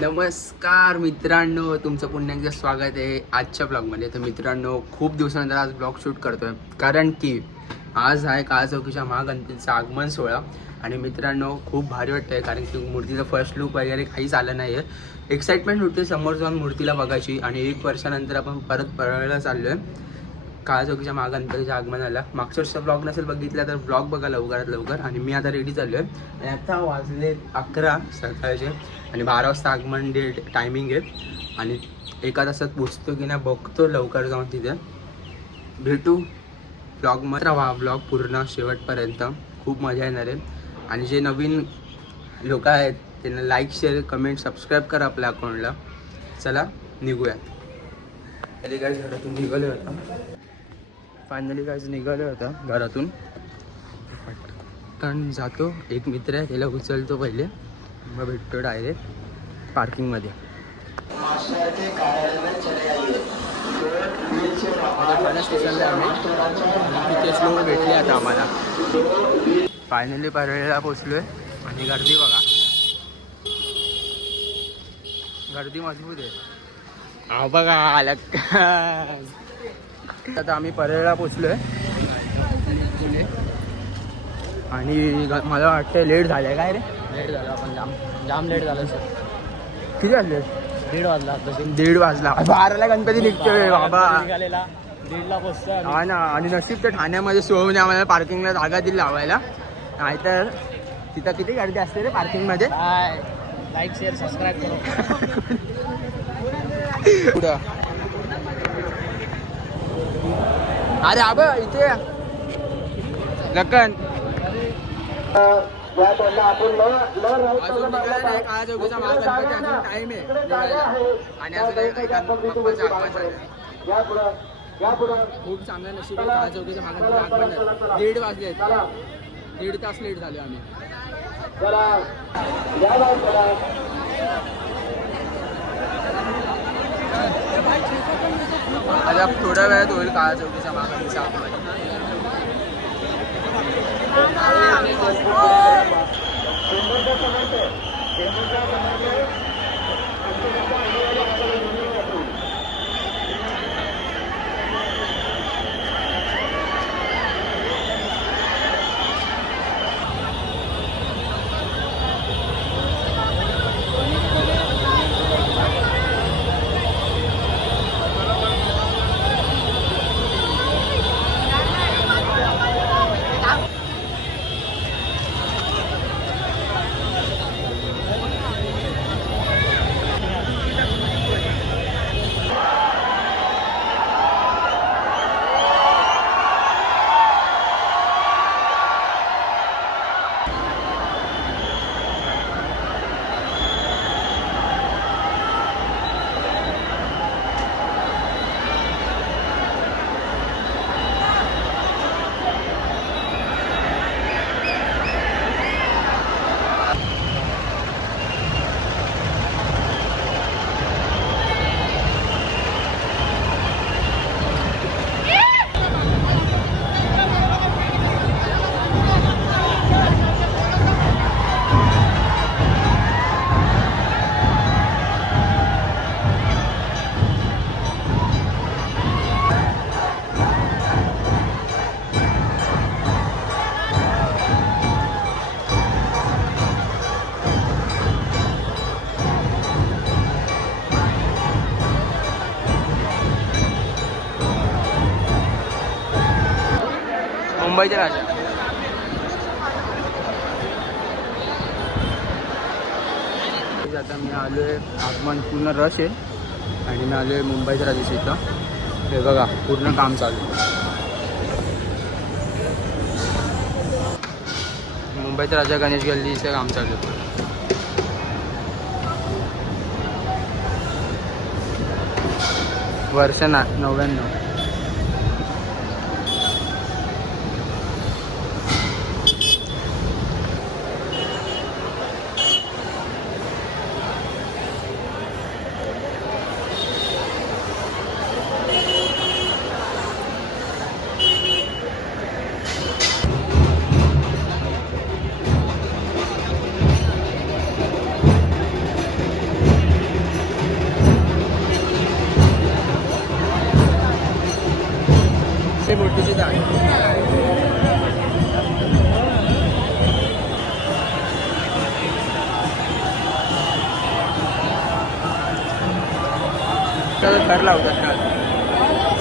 नमस्कार मित्रांनो, तुमचं पुन्हा एकदा स्वागत आहे आजच्या ब्लॉगमध्ये. तर मित्रांनो, खूप दिवसानंतर आज ब्लॉग शूट करतोय कारण की आज आहे काळ चौकीच्या महागणपतीचं आगमन सोहळा. आणि मित्रांनो, खूप भारी वाटतंय कारण की मूर्तीचं फर्स्ट लुक वगैरे काहीच आलं नाही आहे. एक्साइटमेंट होते समोर जाऊन मूर्तीला बघायची. आणि 1 वर्षानंतर आपण परत परळला चाललो आहे काळ चौकीच्या महागणपतीच्या आगमनाला. मागच्या वर्षीचा ब्लॉग नसेल बघितला तर ब्लॉग बघा लवकरात लवकर. आणि मी आता रेडी चाललो आहे आणि आता वाजले 11 सकाळचे आणि 12 वाजता आगमन डेट टायमिंग आहे. आणि 1 तासात पोचतो की नाही बघतो लवकर जाऊन तिथे. भेटू ब्लॉगमध्ये. राहा ब्लॉग पूर्ण शेवटपर्यंत, खूप मजा येणार आहे. आणि जे नवीन लोक आहेत त्यांना लाईक शेअर कमेंट सबस्क्राईब करा आपल्या अकाउंटला. चला निघूया. तरी काय घरातून निघाले होतं, फायनली कायच निघालं होतं घरातून. पटकन जातो, एक मित्र आहे त्याला उचलतो पहिले, मग भेटतो डायरेक्ट पार्किंगमध्ये. आता ठाणे स्टेशनला आम्ही तिथे स्लो भेटली आता आम्हाला. फायनली परळीला पोचलो आहे आणि गर्दी बघा, गर्दी मजबूत आहे. हा बघा आलं. आता आम्ही परळीला पोचलो आहे आणि मला वाटतं लेट झालं आहे. काय रे लेट झालं, आपण जाम लेट झालं सर. किती वाजले? 1:30 वाजला. 1:30 वाजला. 12ला गणपती निघतोय बाबा. निघालेला 1:30ला पोचतो. हा ना. आणि नशीब तर ठाण्यामध्ये सोहून आम्हाला पार्किंगला जागा दिली लावायला, नाहीतर तिथं किती गर्दी असते रे पार्किंगमध्ये. बाय, लाईक शेअर सबस्क्राईब करो. पुढं अरे आब इथे लखन काळा चौकीचा महागणपती अजून टाइम आहे आणि अजून खूप चांगलं नशीब आहे. काळा चौकीच्या महागणपती आगमन आहे. 1:30 वाजले, 1.5 तास लेट झाले आम्ही. आता थोड्या वेळात होईल काळा चौकीच्या महागणपतीचा आगमन. मुंबईचे राजा. आता मी आलो आहे, आगमन पूर्ण रश आहे आणि मी आलो आहे मुंबईच्या राजाच्या इथं. हे बघा पूर्ण काम चालू आहे. मुंबईचा राजा गणेश गल्लीचं काम चालू आहे. वर्ष 99. मस्त घर लावतात ना,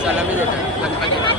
सलामी देतात गणपतीला.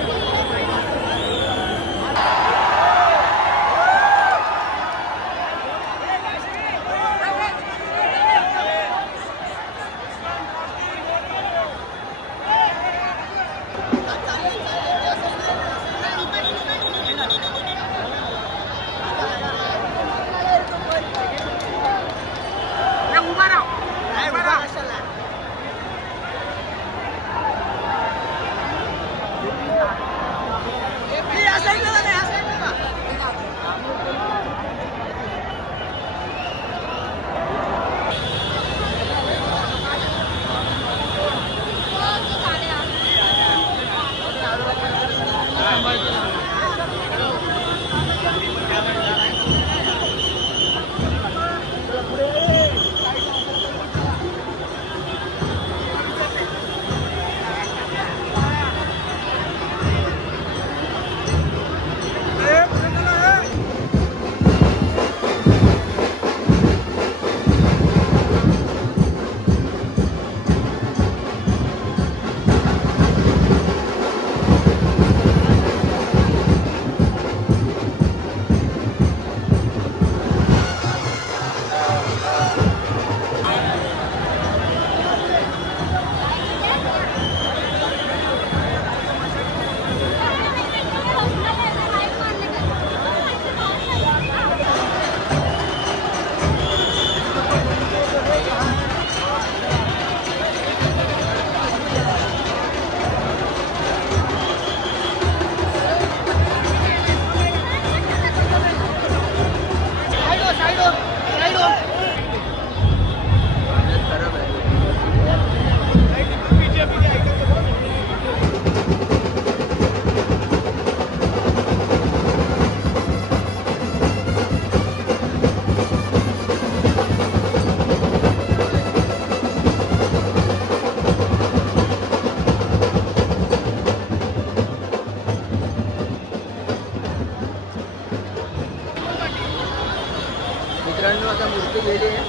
मित्रांनो आता मूर्ती गेली आहे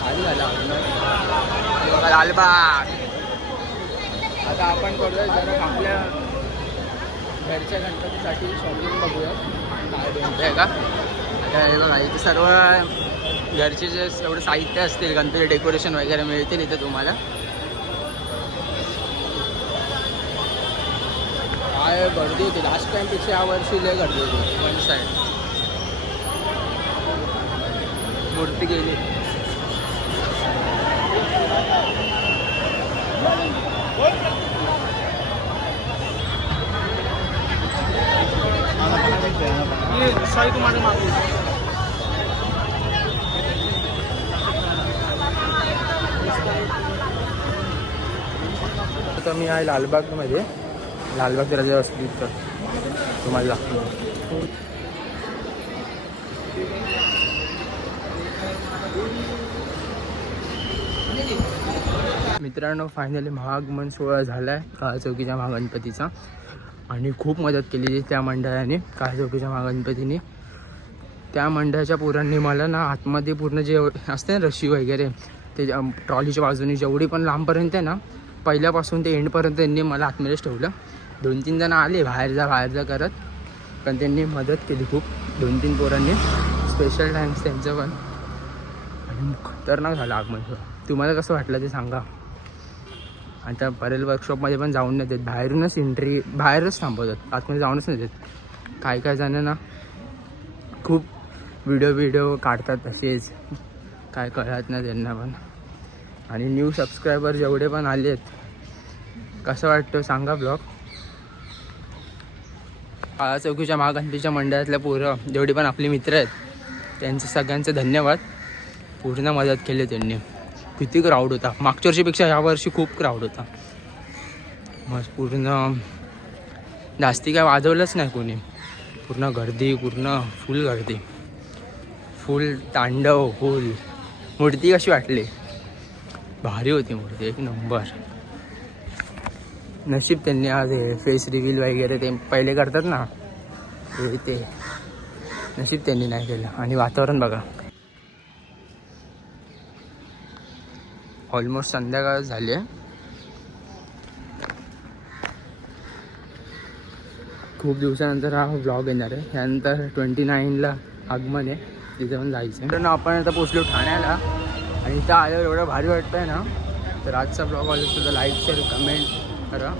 खाली झाला बघा लालबाग. आता आपण करूया जरा आपल्या घरच्या गणपतीसाठी शॉपिंग बघूया काय भेटतंय का. आता हे बघा इथे सर्व घरचे जे एवढं साहित्य असतील गणपती डेकोरेशन वगैरे मिळतील इथे तुम्हाला. काय गर्दी होती लास्ट टाइमपेक्षा यावर्षी लय गर्दी होती. वन साईड मूर्ती गेली. आता मी आहे लालबागमध्ये. लालबाग राजा असली तर तुम्हाला लागतो. मित्रांनो फायनली महागमन सोहळा झाला आहे काळा चौकीच्या महागणपतीचा. आणि खूप मदत केली त्या मंडळाने काळा चौकीच्या महागणपतीने. त्या मंडळाच्या पोरांनी मला ना आतमध्ये पूर्ण जे असते ना रशी वगैरे ते ट्रॉलीच्या बाजूने जेवढी पण लांबपर्यंत आहे ना पहिल्यापासून ते एंडपर्यंत त्यांनी मला आतमध्येच ठेवलं. 2-3 जण आले बाहेर जा करत पण त्यांनी मदत केली खूप. 2-3 पोरांनी स्पेशल थँक्स त्यांचं पण. आणि खतरनाक झालं आगमन सोहळा. तुम्हाला कसं वाटलं ते सांगा. आता परेल वर्कशॉपमध्ये पण जाऊन नाही देत. बाहेरूनच एंट्री बाहेरच थांबवतात आतमध्ये जाऊनच नाही देत. काय जण ना खूप व्हिडिओ काढतात तसेच काय कळत नाही त्यांना पण. आणि न्यू सबस्क्रायबर जेवढे पण आले आहेत कसं वाटतं सांगा ब्लॉग. काळा चौकीच्या महागणपतीच्या मंडळातल्या पोरं जेवढे पण आपले मित्र आहेत त्यांचं सगळ्यांचं धन्यवाद. पूर्ण मदत केली त्यांनी. किती क्राऊड होता मागच्या वर्षीपेक्षा यावर्षी खूप क्राऊड होता. मग पूर्ण जास्ती काय वाजवलंच नाही कोणी. पूर्ण गर्दी पूर्ण फुल गर्दी फुल तांडव फुल. मूर्ती कशी वाटली भारी होती मूर्ती एक नंबर. नशीब त्यांनी आज हे फेस रिव्हील वगैरे ते पहिले करतात ना ते नशीब त्यांनी नाही केलं. आणि वातावरण बघा ऑलमोस्ट संध्याकाळ झाली आहे. खूप दिवसानंतर हा व्लॉग येणार आहे. त्यानंतर 29ला आगमन आहे, तिथे पण जायचं आहे. तर आपण आता पोचलो ठाण्याला आणि इथं आल्यावर एवढं भारी वाटतं आहे ना. तर आजचा ब्लॉग आवडला सुद्धा लाईक शेअर कमेंट करा.